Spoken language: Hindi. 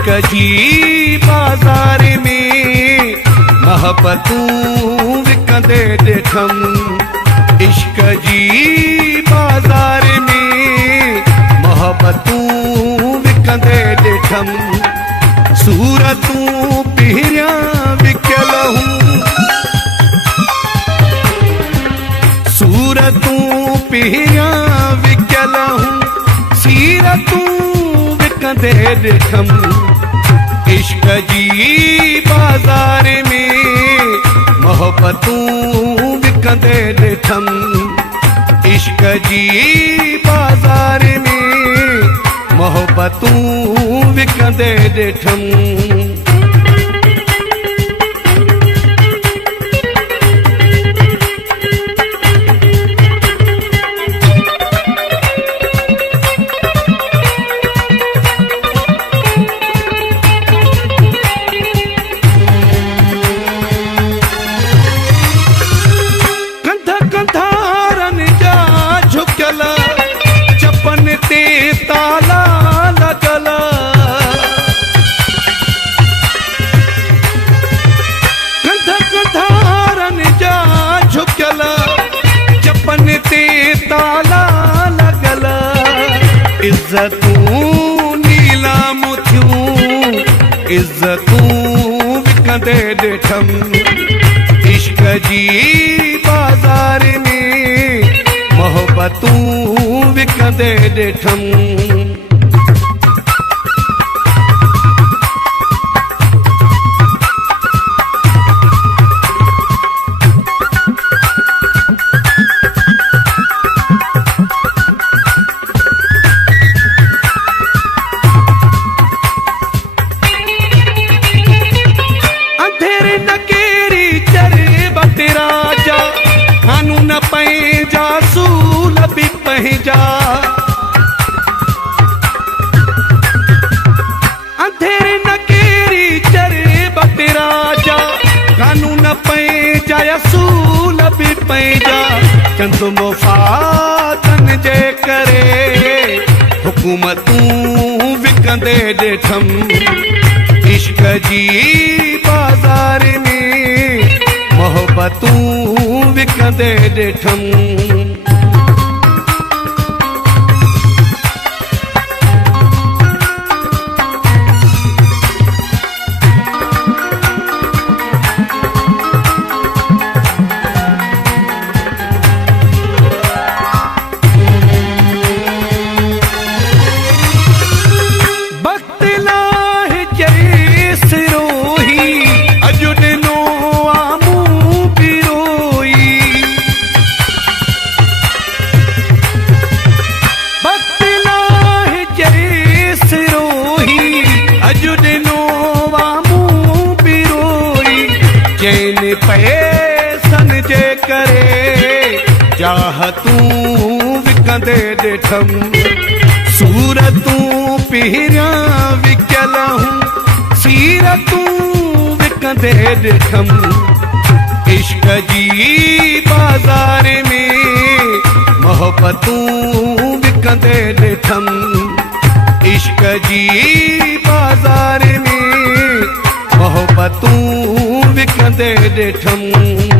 इश्क जी बाज़ार में मोहब्बतूं विकंदे ॾिठम। इश्क जी बाज़ार में मोहब्बतूं विकंदे ॾिठम। सूरतूं पहिरियां विकियल हूं, सूरतूं पहिरियां विकियल हूं, सीरतूं विकंदे ॾिठम। इश्क जी बाज़ार में मोहब्बतूं विकंदे ॾिठम। इश्क जी बाज़ार में मोहब्बतूं विकंदे ॾिठम। ताला लगल, कंधारन जा झुकल, चपन ते ताला लगल। इज्जतूं नीलाम थियूं, इज्जतूं विकंदे ॾिठम। इश्क जी बाज़ार में मोहब्बतूं विकंदे ॾिठम। अंधेरे न केरी चरे बतेरा जा, कानून पंहिंजा सूल बि पंहिंजा। अंधेरे न केरी चरे बतेरा जा, कानून पंहिंजा असूल बि पंहिंजा। चंद मुफ़ादन जे करे हुकूमतूं विकंदे ॾिठम। इश्क जी बाज़ार में मोहब्बतूं विकंदे ॾिठम। चैन पैसन जे करे चाहतूं विकंदे ॾिठम। सूरतूं पहिरियां विकियल हूं, सीरतूं विकंदे ॾिठम। इश्क जी बाज़ार में मोहब्बतूं विकंदे ॾिठम। इश्क जी बाज़ार में मोहब्बतूं विकंदे ॾिठम।